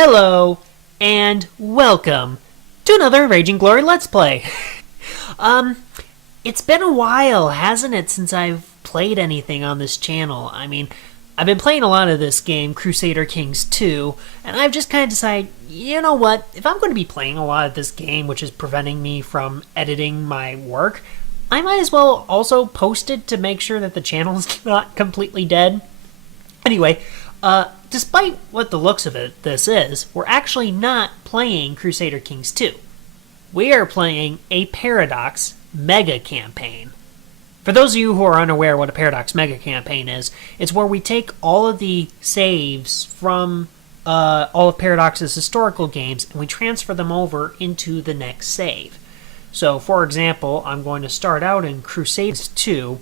Hello, and welcome to another Raging Glory Let's Play. It's been a while, hasn't it, since I've played anything on this channel. I mean, I've been playing a lot of this game, Crusader Kings 2, and I've just kind of decided, you know what, if I'm going to be playing a lot of this game, which is preventing me from editing my work, I might as well also post it to make sure that the channel's not completely dead. Anyway, despite what the looks of this is, we're actually not playing Crusader Kings 2. We are playing a Paradox Mega Campaign. For those of you who are unaware what a Paradox Mega Campaign is, it's where we take all of the saves from all of Paradox's historical games and we transfer them over into the next save. So, for example, I'm going to start out in Crusaders 2,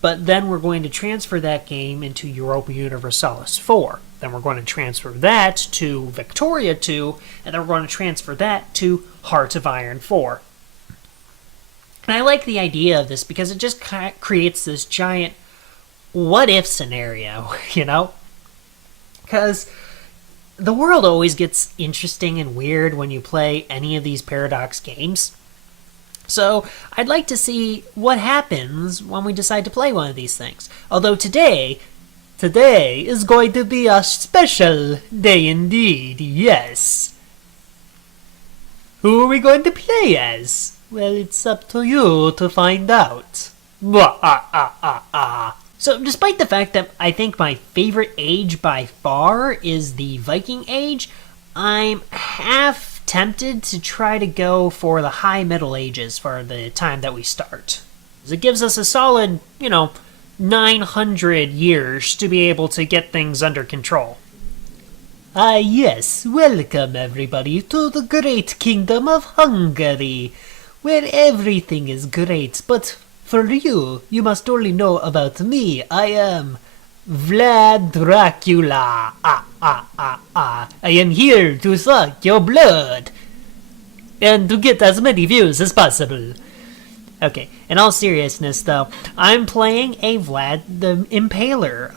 but then we're going to transfer that game into Europa Universalis 4. Then we're going to transfer that to Victoria 2, and then we're going to transfer that to Heart of Iron 4. And I like the idea of this because it just creates this giant what-if scenario, you know? Because the world always gets interesting and weird when you play any of these Paradox games. So, I'd like to see what happens when we decide to play one of these things. Although today is going to be a special day indeed, yes. Who are we going to play as? Well, it's up to you to find out. So, despite the fact that I think my favorite age by far is the Viking Age, I'm half tempted to try to go for the High Middle Ages for the time that we start. It gives us a solid, 900 years to be able to get things under control. Yes, welcome everybody to the great kingdom of Hungary, where everything is great, but for you must only know about me. I am Vlad Dracula. I am here to suck your blood and to get as many views as possible. Okay, in all seriousness though, I'm playing a Vlad the Impaler.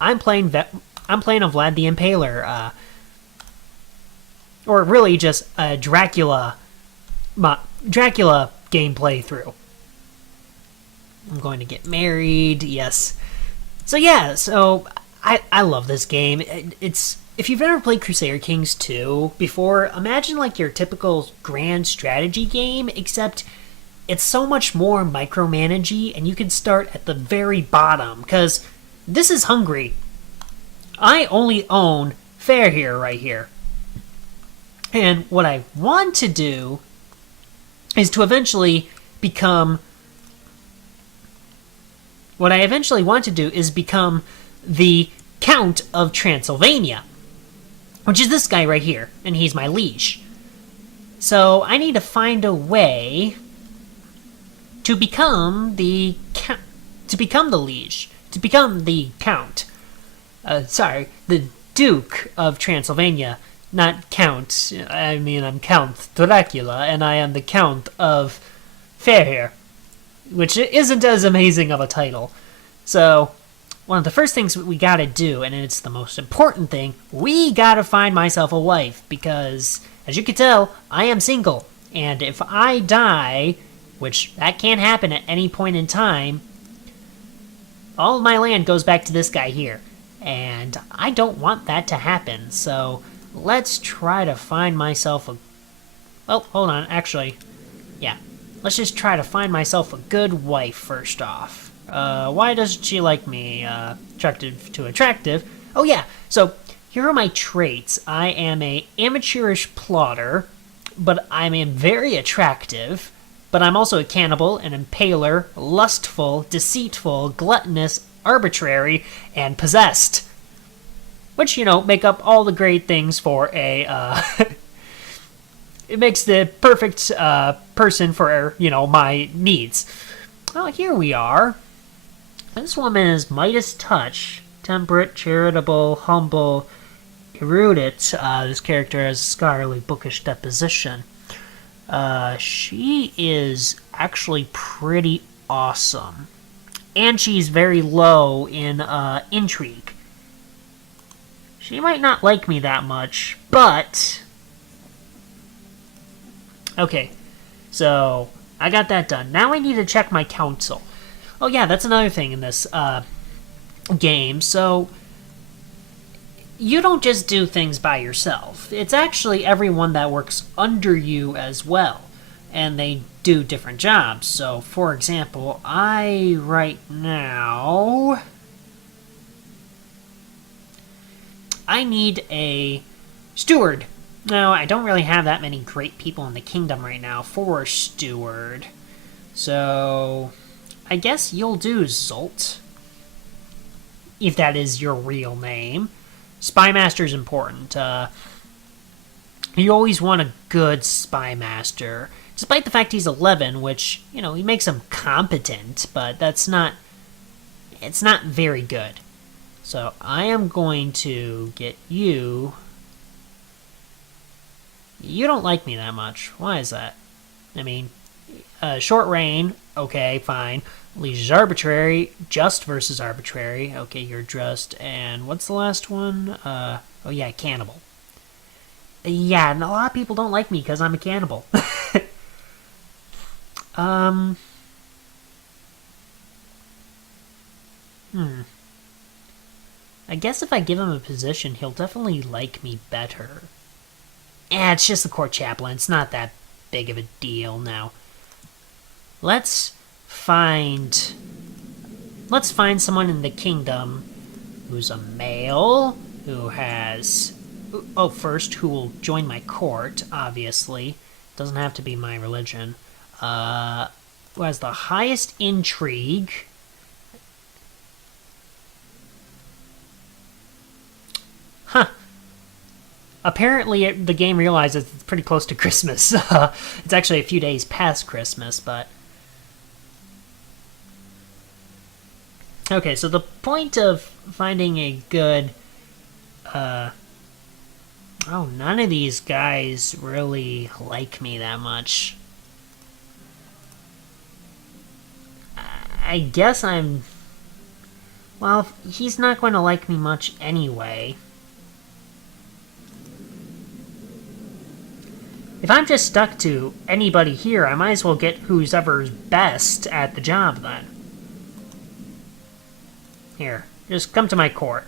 I'm playing a Vlad the Impaler, or really just a Dracula game playthrough. I'm going to get married, yes. So yeah, I love this game. It's if you've ever played Crusader Kings 2 before, imagine like your typical grand strategy game, except it's so much more micromanagey, and you can start at the very bottom, because this is Hungary. I only own Fehérvár right here. And what I want to do is to eventually become... What I eventually want to do is become the Count of Transylvania, which is this guy right here, and he's my liege. So I need to find a way to become the Count, to become the liege, to become the Count. The Duke of Transylvania, not Count. I mean, I'm Count Dracula, and I am the Count of Fehérvár, which isn't as amazing of a title. So, one of the first things we gotta do, and it's the most important thing, we gotta find myself a wife, because, as you can tell, I am single. And if I die, which that can't happen at any point in time, all of my land goes back to this guy here. And I don't want that to happen, so let's try to find myself a... Well, hold on, actually, yeah. Let's just try to find myself a good wife first off. Why doesn't she like me? Attractive to attractive. Oh yeah, so here are my traits. I am a amateurish plotter, but I am very attractive. But I'm also a cannibal, an impaler, lustful, deceitful, gluttonous, arbitrary, and possessed. Which, make up all the great things for a... It makes the perfect person for, my needs. Well, here we are. This woman is Midas Touch. Temperate, charitable, humble, erudite. This character has a scholarly, bookish deposition. She is actually pretty awesome. And she's very low in intrigue. She might not like me that much, but... Okay, so I got that done. Now I need to check my council. Oh yeah, that's another thing in this game. So you don't just do things by yourself. It's actually everyone that works under you as well. And they do different jobs. So, for example, right now... I need a steward. Now, I don't really have that many great people in the kingdom right now for a steward. So, I guess you'll do Zolt. If that is your real name. Spymaster is important. You always want a good spymaster. Despite the fact he's 11, which, you know, he makes him competent, but it's not very good. So I am going to get you. You don't like me that much. Why is that? I mean, short reign, okay, fine. Liege is arbitrary. Just versus arbitrary. Okay, you're just. And what's the last one? Oh yeah, cannibal. Yeah, and a lot of people don't like me because I'm a cannibal. I guess if I give him a position, he'll definitely like me better. It's just the court chaplain. It's not that big of a deal now. Let's find someone in the kingdom who's a male, who has... Oh, first, who will join my court, obviously. Doesn't have to be my religion. Who has the highest intrigue... Huh. Apparently, the game realizes it's pretty close to Christmas. It's actually a few days past Christmas, but... Okay, so the point of finding a good... Oh, none of these guys really like me that much. I guess I'm... Well, he's not going to like me much anyway. If I'm just stuck to anybody here, I might as well get who's ever's best at the job, then. Here, just come to my court.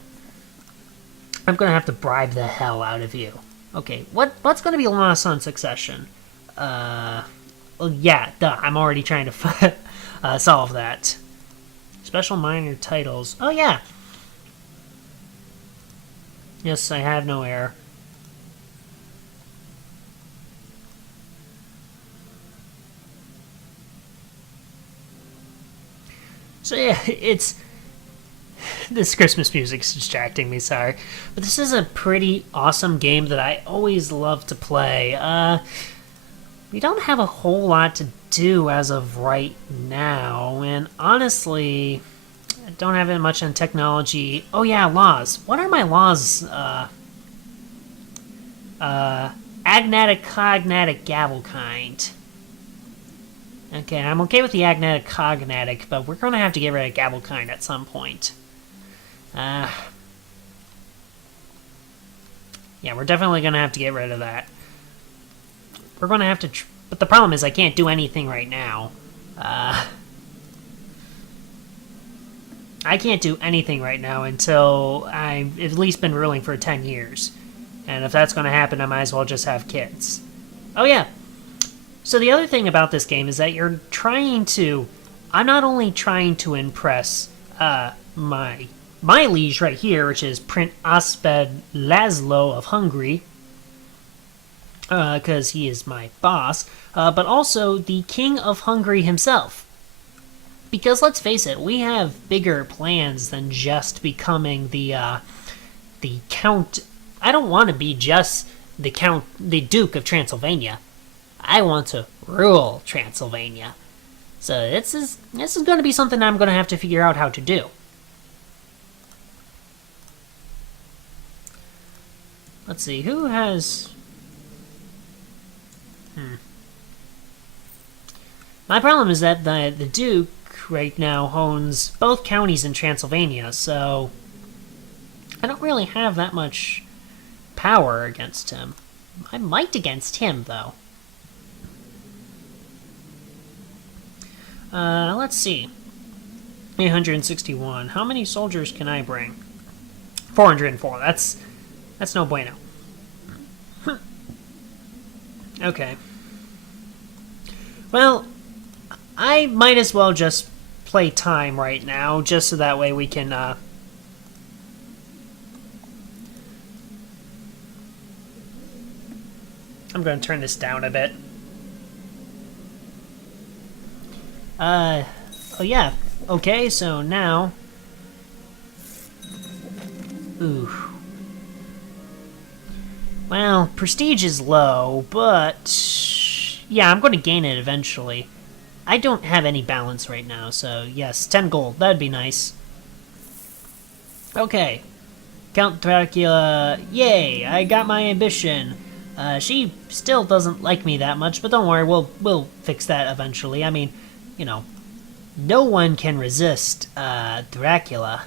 I'm gonna have to bribe the hell out of you. Okay, what's gonna be lost on succession? Well, yeah, duh, I'm already trying to solve that. Special minor titles. Oh, yeah. Yes, I have no heir. So yeah, it's... This Christmas music's distracting me, sorry. But this is a pretty awesome game that I always love to play. We don't have a whole lot to do as of right now, and honestly, I don't have it much on technology. Oh yeah, laws. What are my laws? Agnatic, cognatic, gavel kind. Okay, I'm okay with the agnatic, cognatic, but we're going to have to get rid of gavel kind at some point. Yeah, we're definitely going to have to get rid of that. We're going to have to... But the problem is I can't do anything right now. I can't do anything right now until I've at least been ruling for 10 years. And if that's going to happen, I might as well just have kids. Oh, yeah. So the other thing about this game is that you're trying to... I'm not only trying to impress my liege right here, which is Prince Asped Laszlo of Hungary, because he is my boss, but also the King of Hungary himself. Because let's face it, we have bigger plans than just becoming the Count... I don't want to be just the Duke of Transylvania. I want to rule Transylvania. So this is going to be something I'm going to have to figure out how to do. Let's see, who has... My problem is that the Duke right now owns both counties in Transylvania, so I don't really have that much power against him. I might against him, though. Let's see. 861. How many soldiers can I bring? 404. That's no bueno. Okay. Well, I might as well just play time right now, just so that way we can, I'm going to turn this down a bit. Oh yeah. Okay, so now... Ooh. Well, prestige is low, but... Yeah, I'm going to gain it eventually. I don't have any balance right now, so yes, 10 gold. That'd be nice. Okay. Count Dracula. Yay, I got my ambition. She still doesn't like me that much, but don't worry, we'll fix that eventually. I mean, you know, no one can resist Dracula.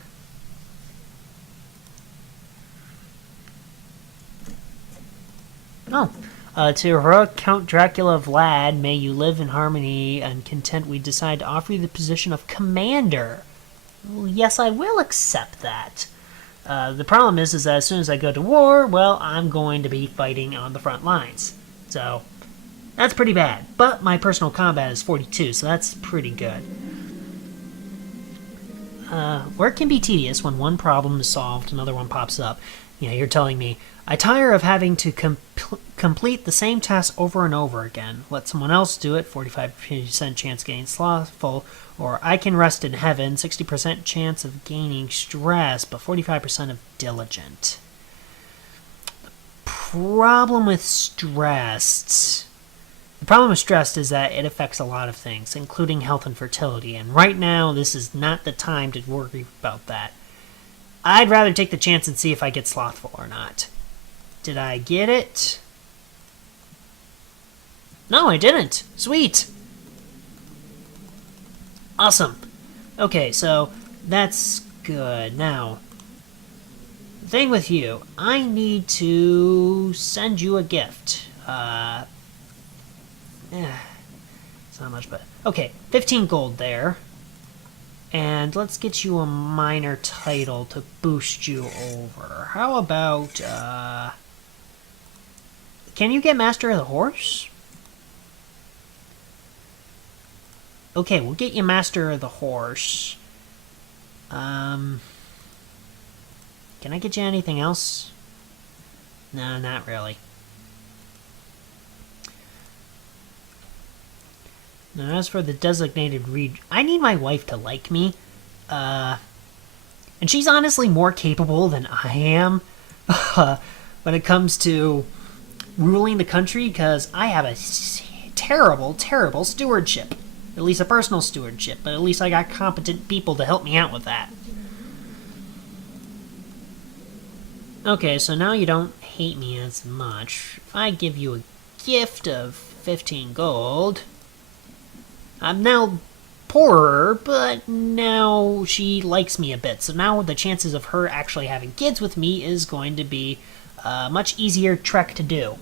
Oh. To heroic Count Dracula Vlad, may you live in harmony and content. We decide to offer you the position of commander. Well, yes, I will accept that. The problem is that as soon as I go to war, well, I'm going to be fighting on the front lines. So, that's pretty bad. But my personal combat is 42, so that's pretty good. Work can be tedious. When one problem is solved, another one pops up. You know, you're telling me, I tire of having to complete the same task over and over again. Let someone else do it, 45% chance getting slothful, or I can rest in heaven, 60% chance of gaining stress, but 45% of diligent. The problem with stress is that it affects a lot of things, including health and fertility, and right now this is not the time to worry about that. I'd rather take the chance and see if I get slothful or not. Did I get it? No, I didn't. Sweet. Awesome. Okay, so that's good. Now, the thing with you, I need to send you a gift. It's not much, but... Okay, 15 gold there. And let's get you a minor title to boost you over. How about, can you get Master of the Horse? Okay, we'll get you Master of the Horse. Can I get you anything else? No, not really. Now, as for the designated region, I need my wife to like me. And she's honestly more capable than I am when it comes to ruling the country, because I have a terrible, terrible stewardship. At least a personal stewardship, but at least I got competent people to help me out with that. Okay, so now you don't hate me as much. If I give you a gift of 15 gold... I'm now poorer, but now she likes me a bit. So now the chances of her actually having kids with me is going to be a much easier trek to do.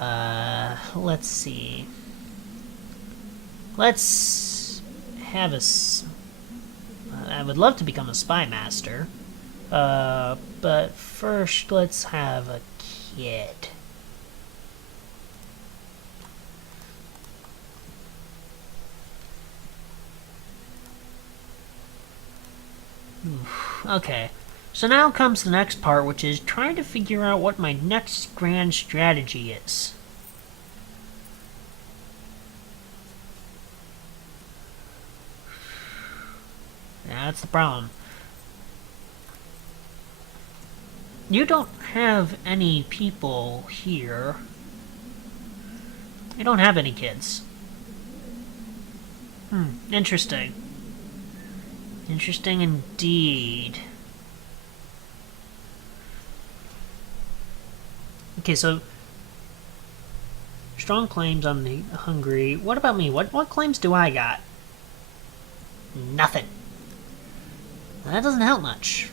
Let's see. Let's have a... I would love to become a spy master. But first let's have a kid. Okay, so now comes the next part, which is trying to figure out what my next grand strategy is. That's the problem. You don't have any people here. You don't have any kids. Interesting. Interesting indeed. Okay, so strong claims on the Hungary. What about me? What claims do I got? Nothing. That doesn't help much.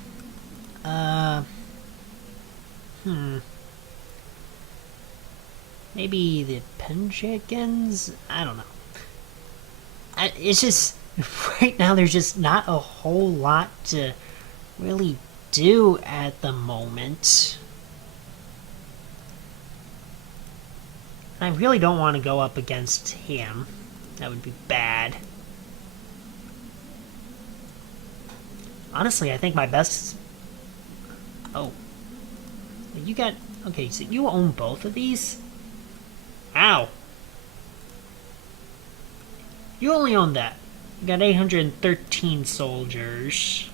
Maybe the Penjagans? I don't know. It's just, right now there's just not a whole lot to really do at the moment. I really don't want to go up against him. That would be bad. Honestly, I think my best... Oh. You got... Okay, so you own both of these? Ow. You only own that. You got 813 soldiers.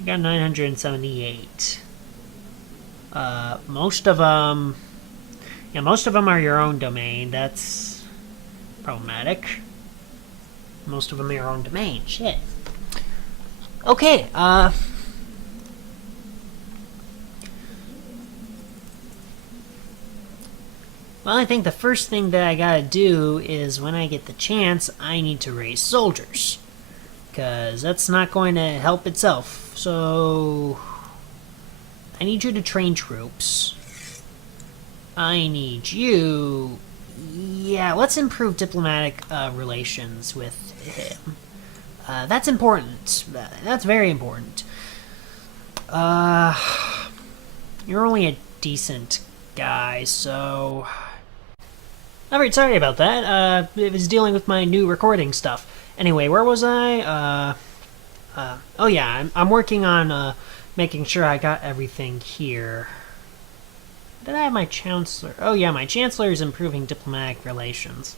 You got 978. Most of them... Yeah, most of them are your own domain. That's problematic. Most of them are your own domain. Shit. Okay, well, I think the first thing that I gotta do is, when I get the chance, I need to raise soldiers. Because that's not going to help itself. So, I need you to train troops. I need you... Yeah, let's improve diplomatic relations with him. That's important. That's very important. You're only a decent guy, so... Alright, sorry about that. It was dealing with my new recording stuff. Anyway, where was I? Oh yeah, I'm working on, making sure I got everything here. Did I have my chancellor? Oh yeah, my chancellor is improving diplomatic relations.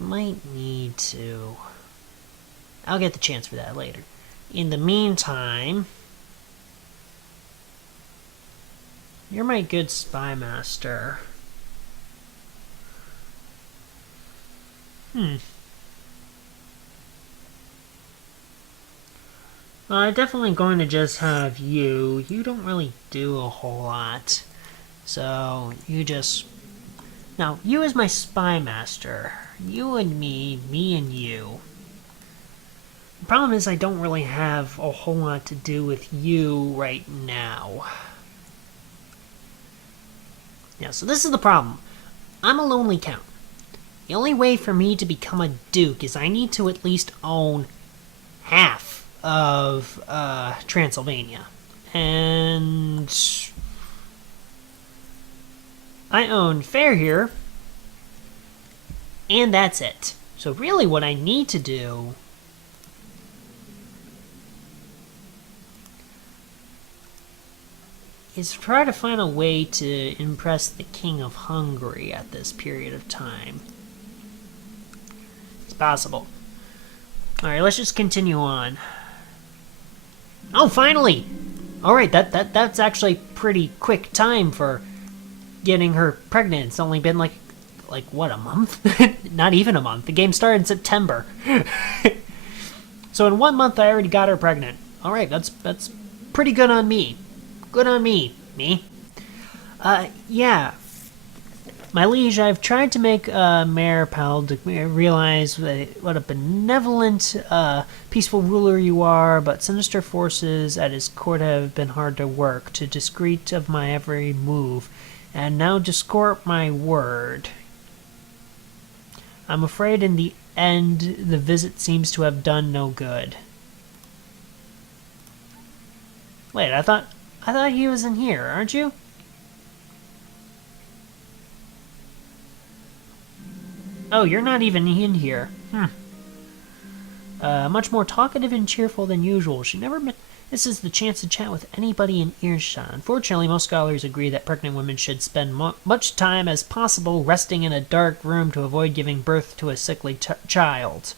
I might need to... I'll get the chance for that later. In the meantime... You're my good spy master. Well, I'm definitely going to just have you. You don't really do a whole lot. So, you just... Now, you as my spy master. You and me and you. The problem is I don't really have a whole lot to do with you right now. Yeah, so this is the problem. I'm a lonely count. The only way for me to become a duke is I need to at least own half of Transylvania. And I own Fair here. And that's it. So really what I need to do is try to find a way to impress the King of Hungary at this period of time. It's possible. Alright, let's just continue on. Oh, finally! Alright, that's actually pretty quick time for getting her pregnant. It's only been like what, a month? Not even a month. The game started in September. So in 1 month I already got her pregnant. Alright, that's pretty good on me. Good on me. Me? Yeah. My liege, I've tried to make Mayor Pal realize what a benevolent, peaceful ruler you are, but sinister forces at his court have been hard to work, to discreet of my every move, and now discord my word. I'm afraid in the end the visit seems to have done no good. Wait, I thought he was in here, aren't you? Oh, you're not even in here. Much more talkative and cheerful than usual. She never misses the chance to chat with anybody in earshot. Unfortunately, most scholars agree that pregnant women should spend much time as possible resting in a dark room to avoid giving birth to a sickly child.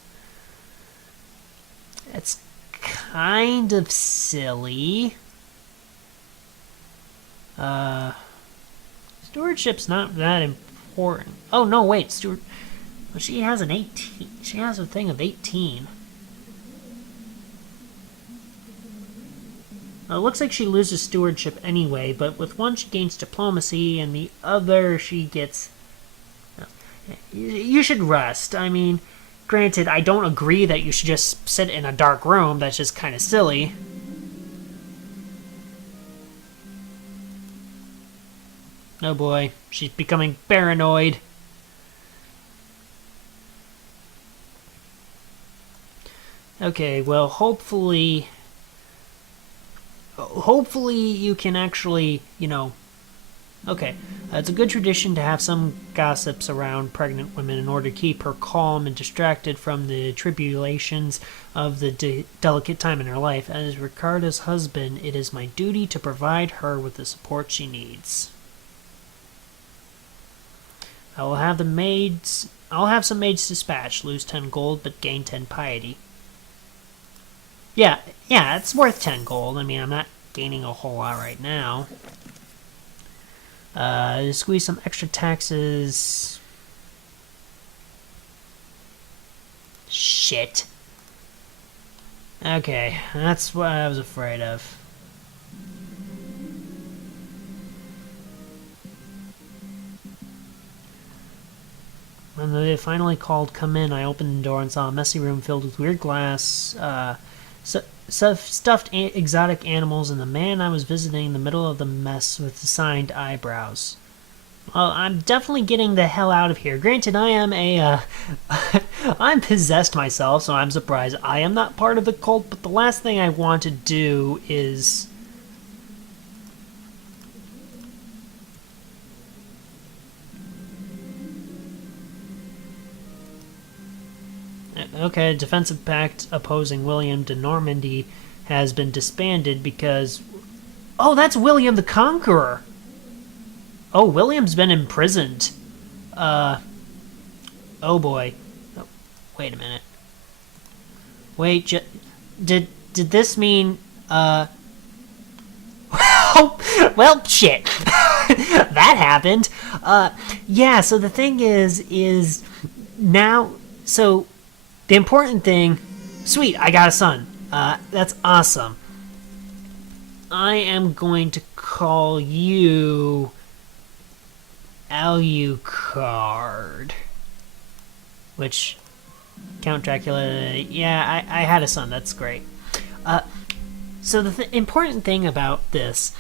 It's kind of silly. Stewardship's not that important. Oh, no, wait, well, she has an 18. She has a thing of 18. Well, it looks like she loses stewardship anyway, but with one she gains diplomacy, and the other she gets... You should rest. I mean, granted, I don't agree that you should just sit in a dark room. That's just kind of silly. Oh boy, she's becoming paranoid. Okay, well, hopefully you can actually, okay. It's a good tradition to have some gossips around pregnant women in order to keep her calm and distracted from the tribulations of the delicate time in her life. As Ricardo's husband, it is my duty to provide her with the support she needs. I'll have some maids dispatched, lose 10 gold, but gain 10 piety. Yeah, it's worth 10 gold. I mean, I'm not gaining a whole lot right now. Squeeze some extra taxes. Shit. Okay, that's what I was afraid of. When they finally called come in, I opened the door and saw a messy room filled with weird glass, stuffed exotic animals, and the man I was visiting in the middle of the mess with the signed eyebrows. Well, I'm definitely getting the hell out of here. Granted, I am I'm possessed myself, so I'm surprised I am not part of the cult, but the last thing I want to do is... Okay, defensive pact opposing William de Normandy has been disbanded because... Oh, that's William the Conqueror! Oh, William's been imprisoned. Oh boy. Oh, wait a minute. Wait, did this mean, well, shit. That happened. Yeah, so the thing is now, so the important thing, sweet, I got a son. That's awesome. I am going to call you Alucard. Which, Count Dracula, yeah, I had a son, that's great. So the important thing about this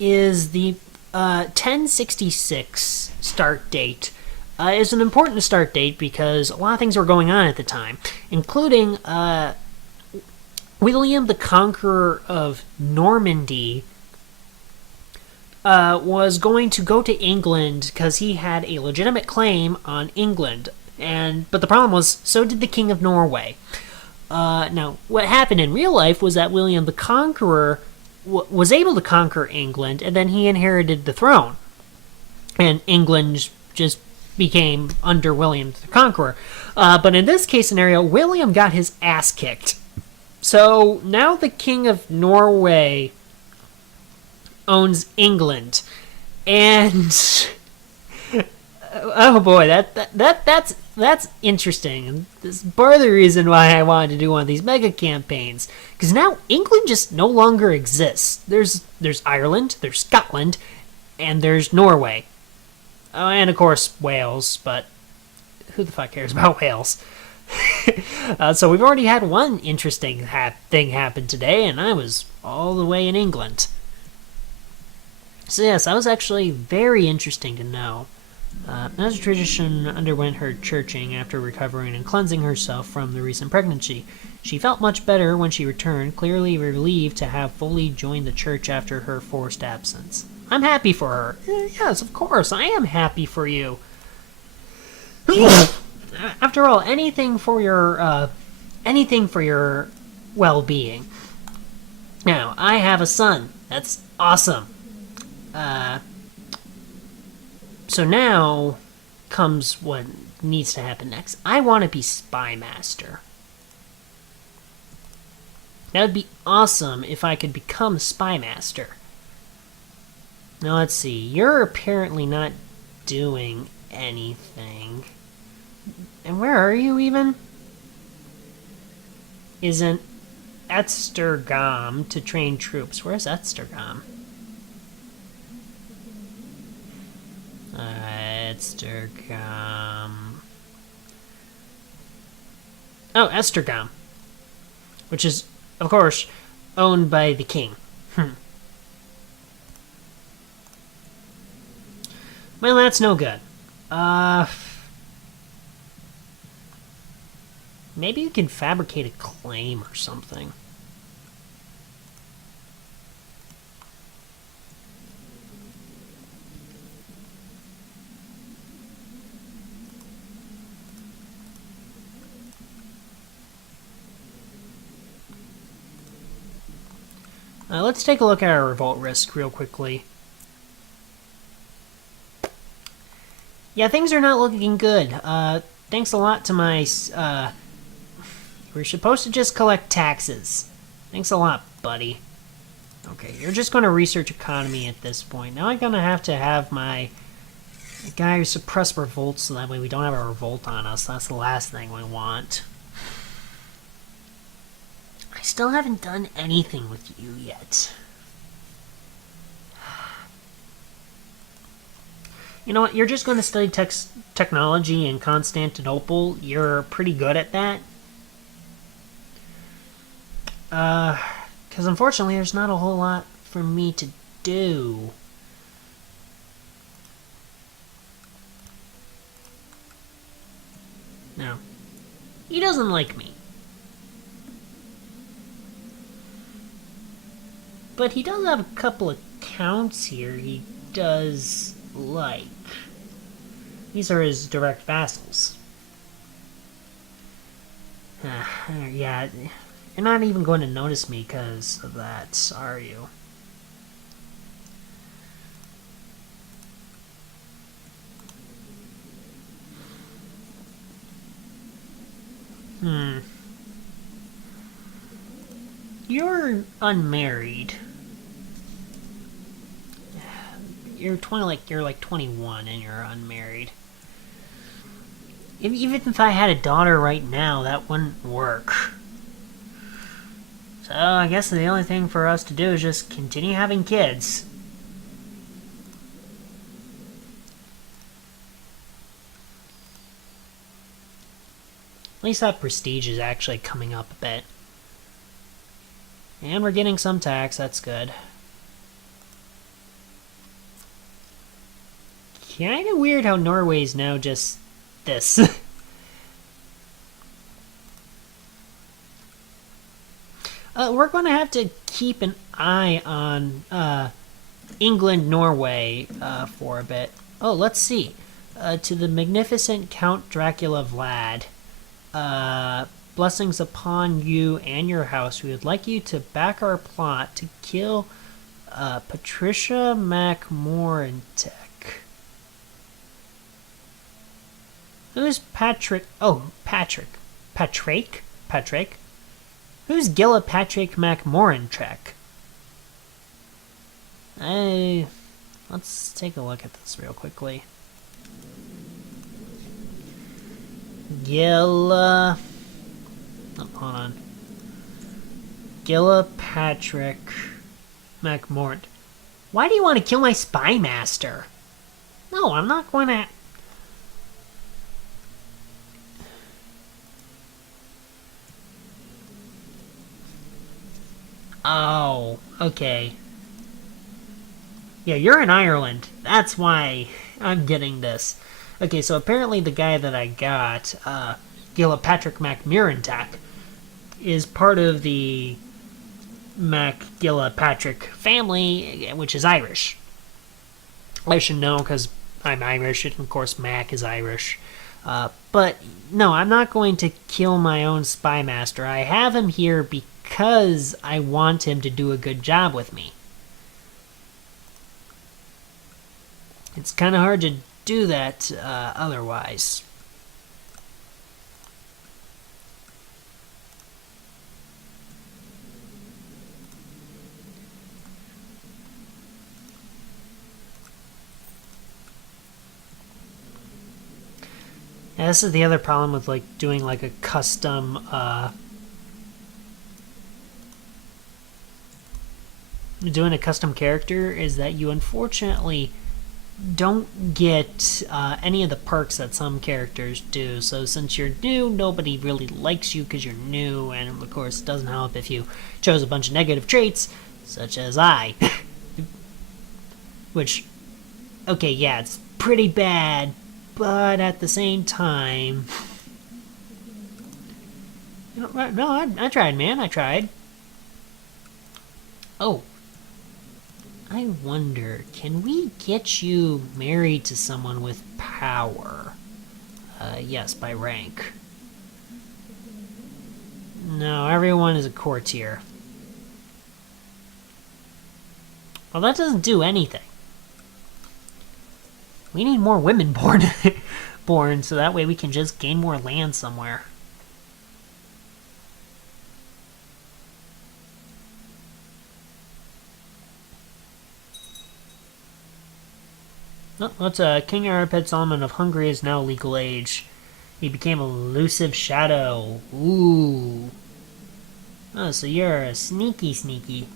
is the 1066 start date is an important start date because a lot of things were going on at the time, including William the Conqueror of Normandy was going to go to England because he had a legitimate claim on England. But the problem was, so did the King of Norway. Now, what happened in real life was that William the Conqueror was able to conquer England, and then he inherited the throne. And England just became under William the Conqueror. But in this case scenario, William got his ass kicked. So now the King of Norway owns England. And... oh boy, that's interesting. And this is part of the reason why I wanted to do one of these mega campaigns, because now England just no longer exists. There's Ireland, there's Scotland, and there's Norway, and of course Wales. But who the fuck cares about Wales? So we've already had one interesting thing happen today, and I was all the way in England. So yes, that was actually very interesting to know. As a tradition underwent her churching after recovering and cleansing herself from the recent pregnancy. She felt much better when she returned, clearly relieved to have fully joined the church after her forced absence. I'm happy for her. Yes, of course, I am happy for you. After all, anything for your well-being. Now, I have a son. That's awesome. So now comes what needs to happen next. I want to be Spy Master. That would be awesome if I could become Spy Master. Now let's see. You're apparently not doing anything. And where are you even? Isn't Etstergom to train troops? Where's Etstergom? Etstergom. Oh, Etstergom. Which is, of course, owned by the king. Well, that's no good. Uh... Maybe you can fabricate a claim or something. Let's take a look at our revolt risk real quickly. Yeah, things are not looking good. Thanks a lot to my... we're supposed to just collect taxes. Thanks a lot, buddy. Okay, you're just going to research economy at this point. Now I'm going to have my guy suppress revolts so that way we don't have a revolt on us. That's the last thing we want. I still haven't done anything with you yet. You know what? You're just going to study technology in Constantinople. You're pretty good at that. Because unfortunately there's not a whole lot for me to do. No. He doesn't like me. But he does have a couple of counts here he does like. These are his direct vassals. Yeah, you're not even going to notice me because of that, are you? You're unmarried. You're like 21 and you're unmarried. Even if I had a daughter right now, that wouldn't work. So I guess the only thing for us to do is just continue having kids. At least that prestige is actually coming up a bit. And we're getting some tax, that's good. Kinda weird how Norway's now just this. We're going to have to keep an eye on England, Norway for a bit. Oh, let's see. To the magnificent Count Dracula Vlad. Blessings upon you and your house. We would like you to back our plot to kill Patricia MacMorantek. Who's Patrick? Oh, Patrick. Patrick? Who's Gilpatrick MacMorantek? Let's take a look at this real quickly. Oh, hold on. Gilpatrick MacMorant. Why do you want to kill my spy master? No, I'm not going to... Oh, okay. Yeah, you're in Ireland. That's why I'm getting this. Okay, so apparently the guy that I got, Gilpatrick MacMorantek, is part of the Gilpatrick family, which is Irish. I should know because I'm Irish, and of course Mac is Irish. But no, I'm not going to kill my own spy master. I have him here because I want him to do a good job with me. It's kind of hard to do that otherwise. Yeah, this is the other problem with like doing like a custom character is that you unfortunately don't get any of the perks that some characters do. So since you're new, nobody really likes you because you're new, and of course it doesn't help if you chose a bunch of negative traits, such as I. Which, okay, yeah, it's pretty bad, but at the same time... No, I tried, man. I tried. Oh. I wonder, can we get you married to someone with power? Yes, by rank. No, everyone is a courtier. Well, that doesn't do anything. We need more women born so that way we can just gain more land somewhere. Oh, that's King Arapet Solomon of Hungary is now legal age. He became a elusive shadow. Ooh. Oh, so you're a sneaky.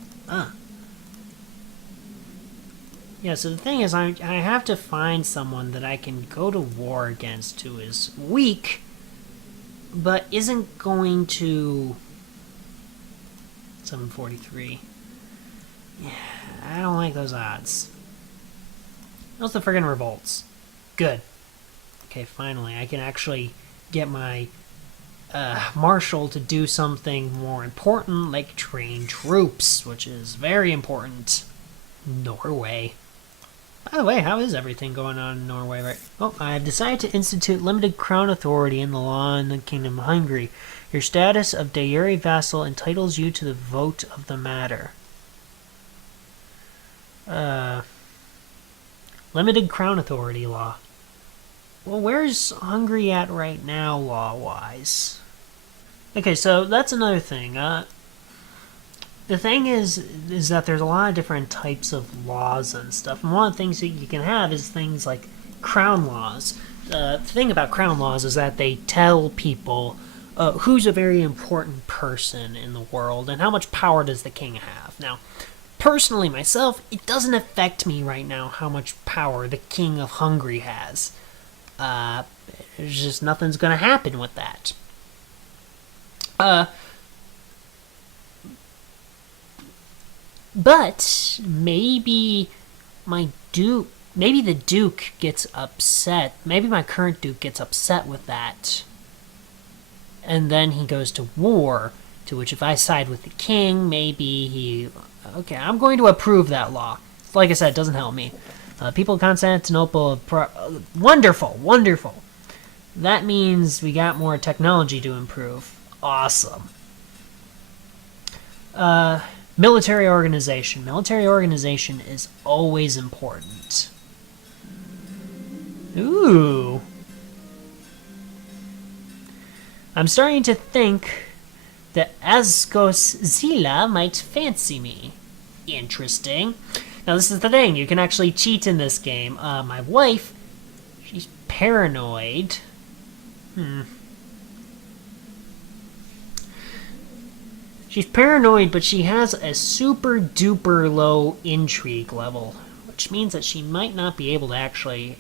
Yeah, so the thing is, I have to find someone that I can go to war against who is weak, but isn't going to... 743. Yeah, I don't like those odds. How's the friggin' revolts? Good. Okay, finally, I can actually get my marshal to do something more important, like train troops, which is very important. Norway. By the way, how is everything going on in Norway right? Oh, I have decided to institute limited crown authority in the law in the Kingdom of Hungary. Your status of de jure vassal entitles you to the vote of the matter. Limited crown authority law. Well, where's Hungary at right now, law-wise? Okay, so that's another thing. The thing is that there's a lot of different types of laws and stuff. And one of the things that you can have is things like crown laws. The thing about crown laws is that they tell people who's a very important person in the world and how much power does the king have. Now, personally, myself, it doesn't affect me right now how much power the King of Hungary has. There's just nothing's gonna happen with that. But maybe maybe the Duke gets upset. Maybe my current Duke gets upset with that. And then he goes to war, to which if I side with the king, maybe he... Okay, I'm going to approve that law. Like I said, it doesn't help me. People of Constantinople... Wonderful. That means we got more technology to improve. Awesome. Military organization. Military organization is always important. Ooh. I'm starting to think that Asgos Zila might fancy me. Interesting. Now this is the thing, you can actually cheat in this game. My wife, she's paranoid. She's paranoid, but she has a super duper low intrigue level, which means that she might not be able to actually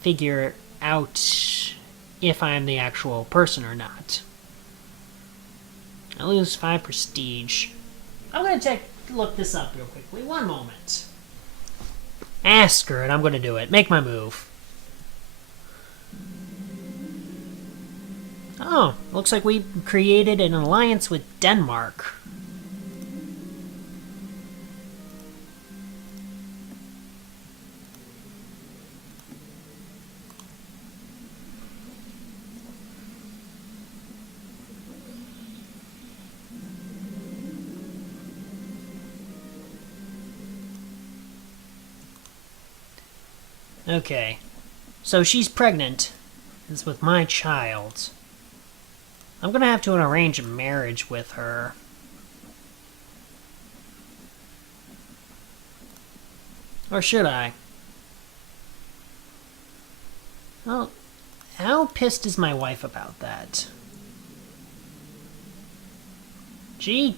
figure out if I'm the actual person or not. I lose 5 prestige. I'm going to look this up real quickly. One moment. Ask her, and I'm going to do it. Make my move. Oh, looks like we created an alliance with Denmark. Okay, so she's pregnant. It's with my child. I'm gonna have to arrange a marriage with her. Or should I? Well, how pissed is my wife about that? She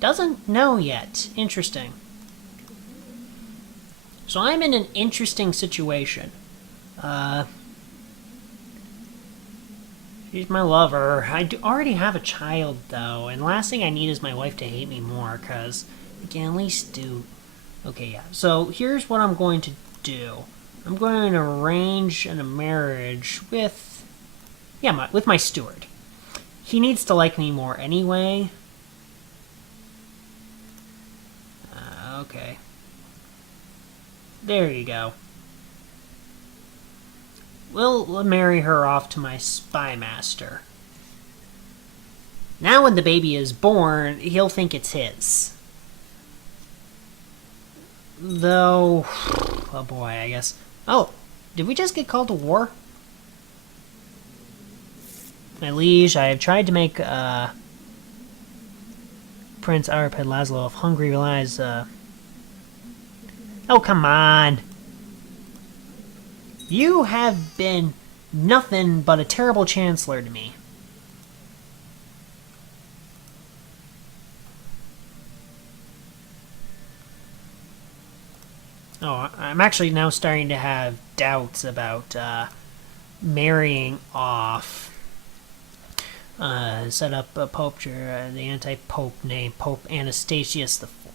doesn't know yet. Interesting. So I'm in an interesting situation. She's my lover. I already have a child, though, and last thing I need is my wife to hate me more, because we can at least do... Okay, yeah. So here's what I'm going to do. I'm going to arrange a marriage with, yeah, with my steward. He needs to like me more anyway. Okay. There you go. We'll marry her off to my spy master. Now when the baby is born, he'll think it's his. Though... Oh boy, I guess... Oh, did we just get called to war? My liege, I have tried to make, Prince Arpad Laszlo of Hungary realize, Oh, come on! You have been nothing but a terrible chancellor to me. Oh, I'm actually now starting to have doubts about marrying off. Set up a pope, the anti-pope named Pope Anastasius the Fourth.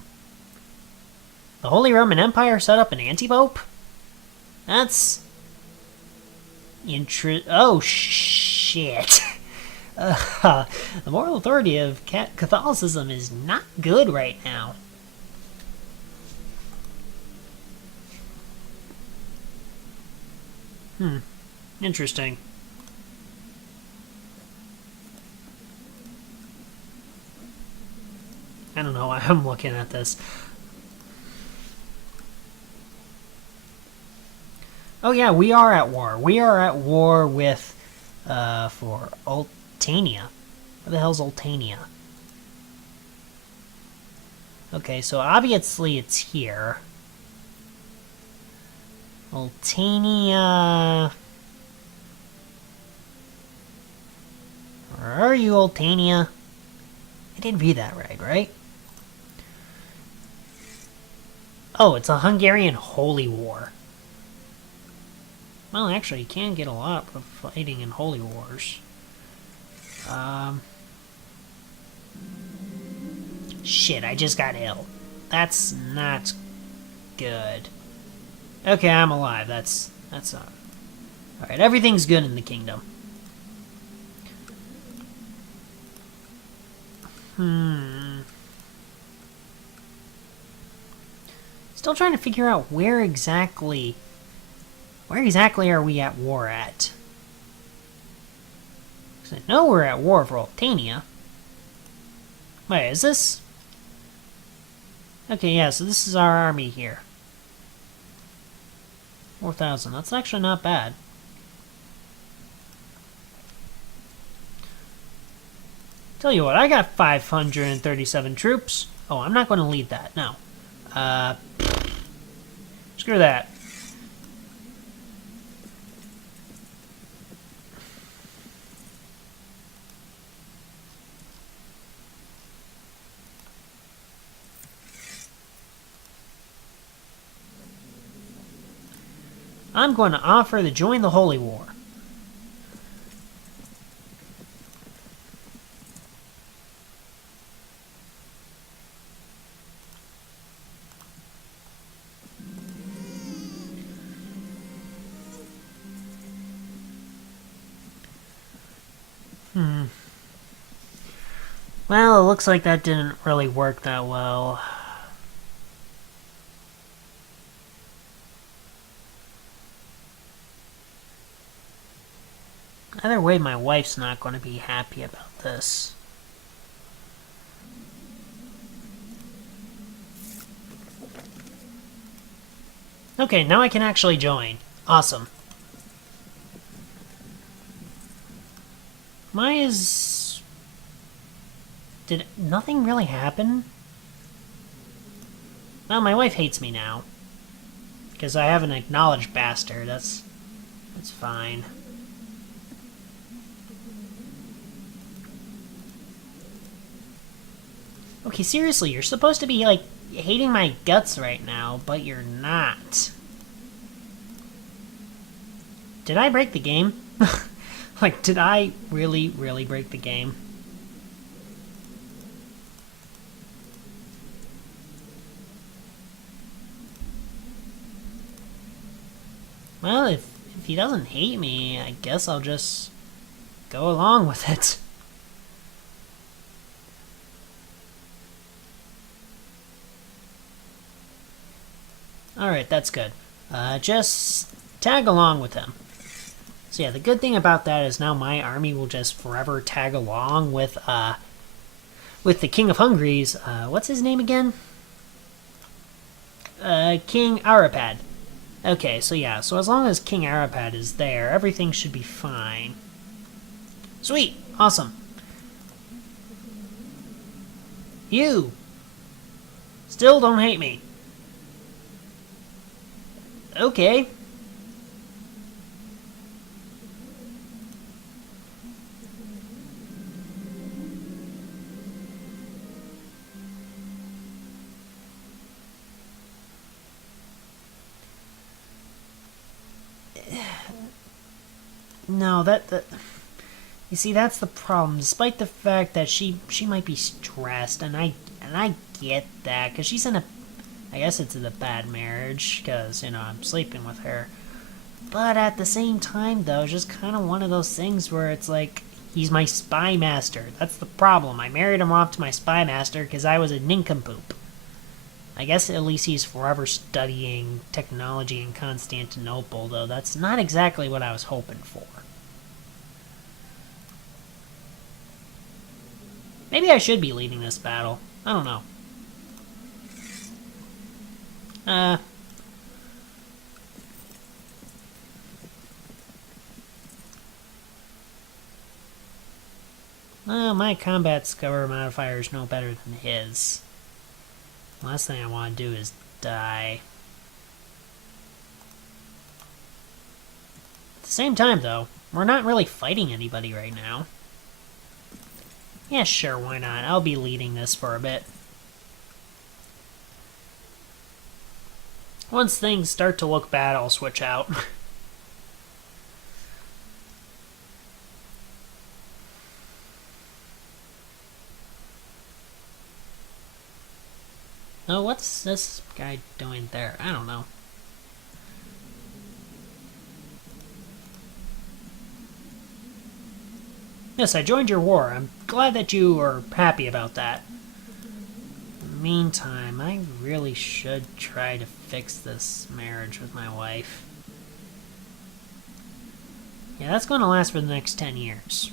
The Holy Roman Empire set up an anti-pope? That's... Oh, shit. The moral authority of Catholicism is not good right now. Interesting. I don't know why I'm looking at this. Oh yeah, we are at war. We are at war with, for Oltania. What the hell's Oltania? Okay, so obviously it's here. Oltania... Where are you, Oltania? I didn't read that right? Oh, it's a Hungarian holy war. Well, actually, you can get a lot of fighting in holy wars. Shit, I just got ill. That's not good. Okay, I'm alive. That's not... Alright, everything's good in the kingdom. Still trying to figure out where exactly are we at war at? Because I know we're at war for Oltania. Wait, is this... Okay, yeah, so this is our army here. 4,000. That's actually not bad. Tell you what, I got 537 troops. Oh, I'm not going to lead that, no. Screw that. I'm going to offer to join the Holy War. Well, it looks like that didn't really work that well. Either way, my wife's not going to be happy about this. Okay, now I can actually join. Awesome. Did nothing really happen? Well, my wife hates me now. Because I have an acknowledged bastard. That's fine. Okay, seriously, you're supposed to be, like, hating my guts right now, but you're not. Did I break the game? Like, did I really, really break the game? Well, if he doesn't hate me, I guess I'll just go along with it. Alright, that's good. Just tag along with him. So yeah, the good thing about that is now my army will just forever tag along with the King of Hungary's, what's his name again? King Arapad. Okay, so yeah, so as long as King Arapad is there, everything should be fine. Sweet! Awesome. You! Still don't hate me. Okay. No, that you see, that's the problem. Despite the fact that she might be stressed, and I get that, because she's in a, I guess it's in a bad marriage, because, you know, I'm sleeping with her. But at the same time, though, it's just kind of one of those things where it's like, he's my spy master. That's the problem. I married him off to my spy master because I was a nincompoop. I guess at least he's forever studying technology in Constantinople, though that's not exactly what I was hoping for. Maybe I should be leading this battle. I don't know. My combat score modifier is no better than his. Last thing I want to do is die. At the same time, though, we're not really fighting anybody right now. Yeah, sure, why not? I'll be leading this for a bit. Once things start to look bad, I'll switch out. Oh, what's this guy doing there? I don't know. Yes, I joined your war. I'm glad that you are happy about that. Meantime, I really should try to fix this marriage with my wife. Yeah, that's going to last for the next 10 years.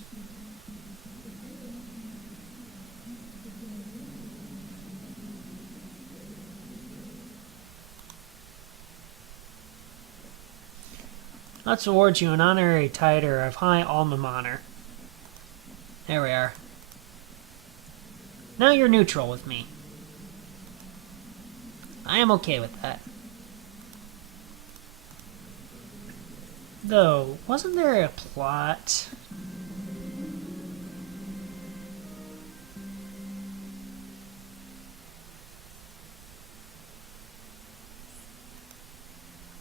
Let's award you an honorary title of High Alma Mater. There we are. Now you're neutral with me. I am okay with that. Though, wasn't there a plot?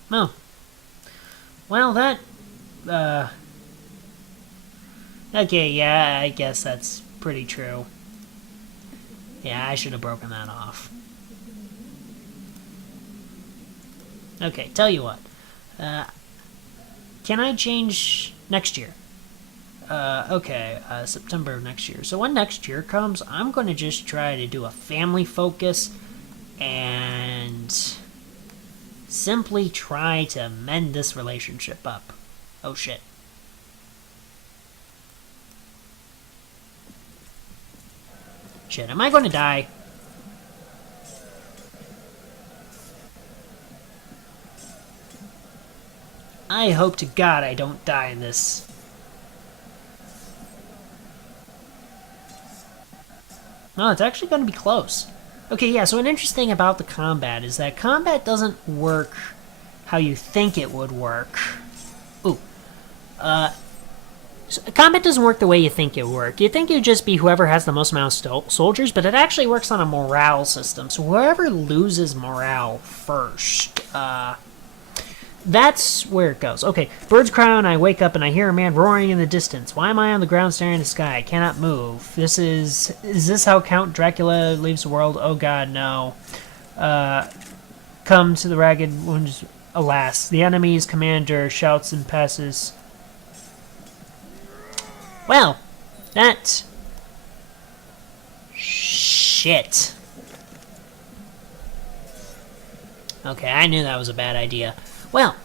No. Well, that, okay, yeah, I guess that's pretty true. Yeah, I should have broken that off. Okay, tell you what. Can I change next year? Okay, September of next year. So when next year comes, I'm going to just try to do a family focus and simply try to mend this relationship up. Oh shit. Shit, am I going to die? I hope to God I don't die in this. No, it's actually going to be close. Okay, yeah, so an interesting thing about the combat is that combat doesn't work how you think it would work. Ooh. So combat doesn't work the way you think it would work. You think it would just be whoever has the most amount of soldiers, but it actually works on a morale system. So whoever loses morale first, that's where it goes. Okay, birds cry and I wake up and I hear a man roaring in the distance. Why am I on the ground staring at the sky? I cannot move. Is this how Count Dracula leaves the world? Oh god, no. Come to the ragged wounds. alas, the enemy's commander shouts and passes. Well, that... Shit. Okay, I knew that was a bad idea. Well,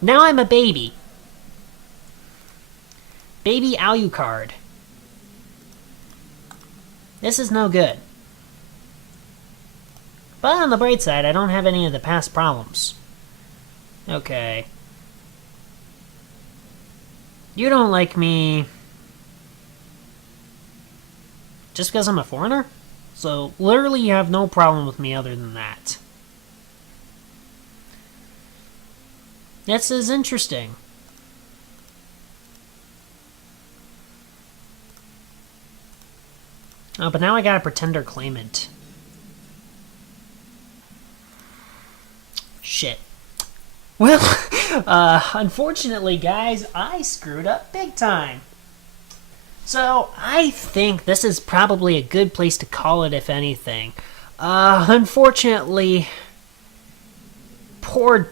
now I'm a baby. Baby Alucard. This is no good. But on the bright side, I don't have any of the past problems. Okay. You don't like me... just because I'm a foreigner? So, literally you have no problem with me other than that. This is interesting. Oh, but now I got a pretender claimant. Shit. Well, unfortunately, guys, I screwed up big time. So, I think this is probably a good place to call it, if anything. Unfortunately, poor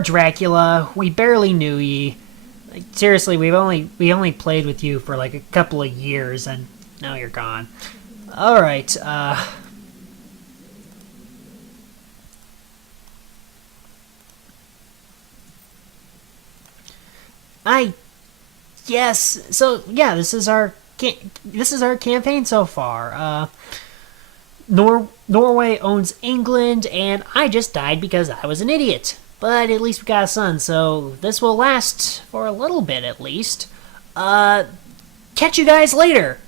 Dracula, we barely knew ye. Like, seriously, we only played with you for like a couple of years, and now you're gone. Alright, yes, so, yeah, this is our campaign so far. Norway owns England, and I just died because I was an idiot. But at least we got a son, so this will last for a little bit at least. Catch you guys later!